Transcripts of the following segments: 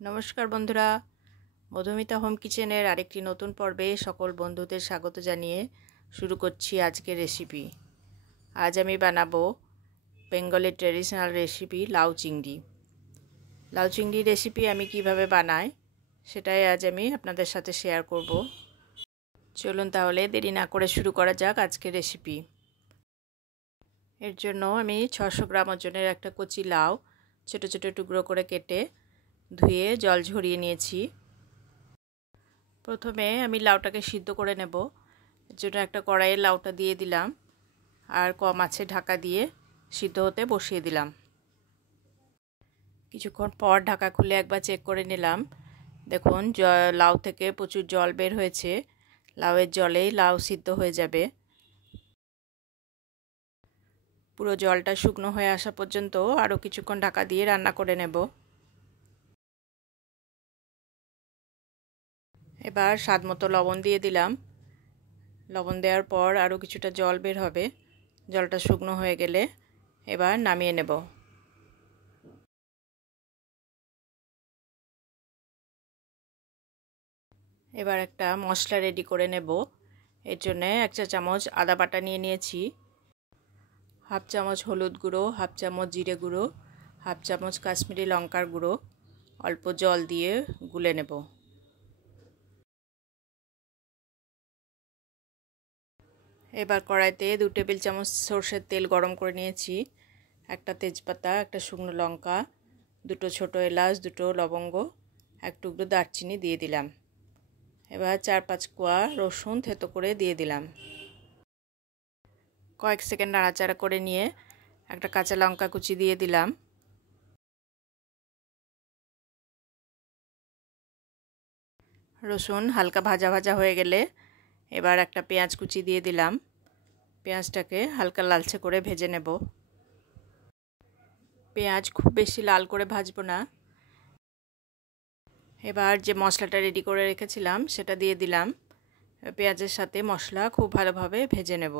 নমস্কার বন্ধুরা, মধুমিতা হোম কিচেনের আরেকটি নতুন পর্বে সকল বন্ধুদের স্বাগত জানিয়ে শুরু করছি আজকের রেসিপি। আজ আমি বানাবো বেঙ্গলের ট্র্যাডিশনাল রেসিপি লাউ চিংড়ি। লাউ চিংড়ি রেসিপি আমি কিভাবে বানাই সেটাই আজ আমি আপনাদের সাথে শেয়ার করব। চলুন তাহলে দেরি না করে শুরু করা যাক আজকের রেসিপি। এর জন্য আমি 600 গ্রাম ওজনের একটা কচি লাউ ছোট ছোট টুকরো করে কেটে ধুয়ে জল ঝরিয়ে নিয়েছি। প্রথমে আমি লাউটাকে সিদ্ধ করে নেব। এর জন্য একটা কড়াইয়ে লাউটা দিয়ে দিলাম আর কম আঁচে ঢাকা দিয়ে সিদ্ধ হতে বসিয়ে দিলাম। কিছুক্ষণ পর ঢাকা খুলে একবার চেক করে নিলাম। দেখুন লাউ থেকে প্রচুর জল বের হয়েছে। লাউয়ের জলেই লাউ সিদ্ধ হয়ে যাবে। পুরো জলটা শুকনো হয়ে আসা পর্যন্ত আরও কিছুক্ষণ ঢাকা দিয়ে রান্না করে নেব। এবার স্বাদ মতো লবণ দিয়ে দিলাম। লবণ দেওয়ার পর আরও কিছুটা জল বের হবে। জলটা শুকনো হয়ে গেলে এবার নামিয়ে নেব। এবার একটা মশলা রেডি করে নেব। এর জন্য 1 চা চামচ আদা বাটা নিয়ে নিয়েছি, হাফ চামচ হলুদ গুঁড়ো, হাফ চামচ জিরে গুঁড়ো, হাফ চামচ কাশ্মীরি লঙ্কার গুঁড়ো অল্প জল দিয়ে গুলে নেব। এবার কড়াইতে 2 টেবিল চামচ সরষের তেল গরম করে নিয়েছি। একটা তেজপাতা, একটা শুকনো লঙ্কা, 2টো ছোটো এলাচ, 2টো লবঙ্গ, 1 টুকরো দারচিনি দিয়ে দিলাম। এবার 4-5 কোয়া রসুন থেতো করে দিয়ে দিলাম। কয়েক সেকেন্ড নাড়াচাড়া করে নিয়ে একটা কাঁচা লঙ্কা কুচি দিয়ে দিলাম। রসুন হালকা ভাজা ভাজা হয়ে গেলে এবার একটা পেঁয়াজ কুচি দিয়ে দিলাম। পেঁয়াজটাকে হালকা লালচে করে ভেজে নেব। পেঁয়াজ খুব বেশি লাল করে ভাজবো না। এবার যে মশলাটা রেডি করে রেখেছিলাম সেটা দিয়ে দিলাম। পেঁয়াজের সাথে মশলা খুব ভালোভাবে ভেজে নেব।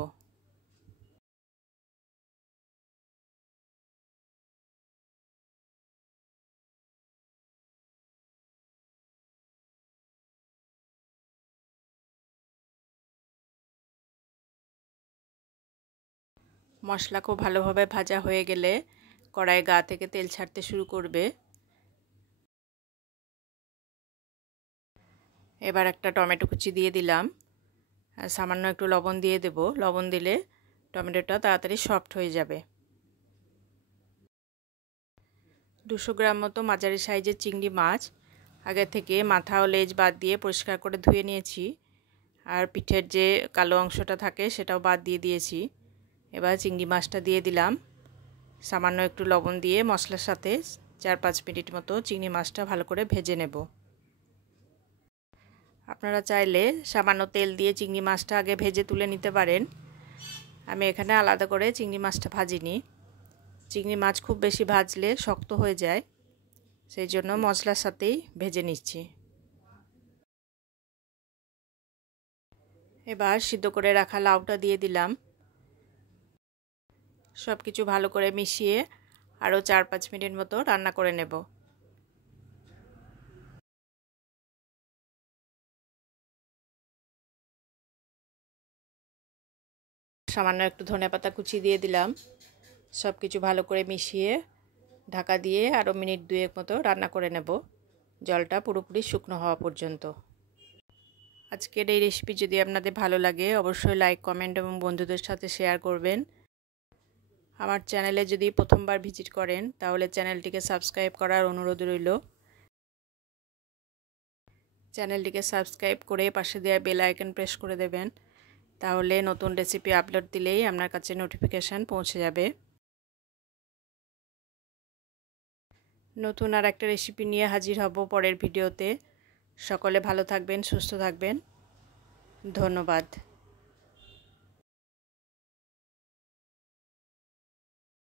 মশলা খুব ভালোভাবে ভাজা হয়ে গেলে কড়াই গা থেকে তেল ছাড়তে শুরু করবে। এবার একটা টমেটো কুচি দিয়ে দিলাম। সামান্য একটু লবণ দিয়ে দেব। লবণ দিলে টমেটোটা তাড়াতাড়ি সফট হয়ে যাবে। 200 গ্রাম মতো মাঝারি সাইজের চিংড়ি মাছ আগে থেকে মাথা ও লেজ বাদ দিয়ে পরিষ্কার করে ধুয়ে নিয়েছি। আর পিঠের যে কালো অংশটা থাকে সেটাও বাদ দিয়ে দিয়েছি। এবার চিংড়ি মাছটা দিয়ে দিলাম। সামান্য একটু লবণ দিয়ে মশলার সাথে 4-5 মিনিট মতো চিংড়ি মাছটা ভালো করে ভেজে নেব। আপনারা চাইলে সামান্য তেল দিয়ে চিংড়ি মাছটা আগে ভেজে তুলে নিতে পারেন। আমি এখানে আলাদা করে চিংড়ি মাছটা ভাজিনি। চিংড়ি মাছ খুব বেশি ভাজলে শক্ত হয়ে যায়, সেই জন্য মশলার সাথেই ভেজে নিচ্ছি। এবার সিদ্ধ করে রাখা লাউটা দিয়ে দিলাম। সব কিছু ভালো করে মিশিয়ে আরও 4-5 মিনিট মতো রান্না করে নেব। সামান্য একটু ধনেপাতা কুচি দিয়ে দিলাম। সব কিছু ভালো করে মিশিয়ে ঢাকা দিয়ে আরও মিনিট 2 মতো রান্না করে নেব, জলটা পুরোপুরি শুকনো হওয়া পর্যন্ত। আজকের এই রেসিপি যদি আপনাদের ভালো লাগে অবশ্যই লাইক, কমেন্ট এবং বন্ধুদের সাথে শেয়ার করবেন। আমার চ্যানেলে যদি প্রথমবার ভিজিট করেন তাহলে চ্যানেলটিকে সাবস্ক্রাইব করার অনুরোধ রইল। চ্যানেলটিকে সাবস্ক্রাইব করে পাশে দেওয়া বেল আইকন প্রেস করে দেবেন, তাহলে নতুন রেসিপি আপলোড দিলেই আপনার কাছে নোটিফিকেশান পৌঁছে যাবে। নতুন আর একটা রেসিপি নিয়ে হাজির হব পরের ভিডিওতে। সকলে ভালো থাকবেন, সুস্থ থাকবেন। ধন্যবাদ।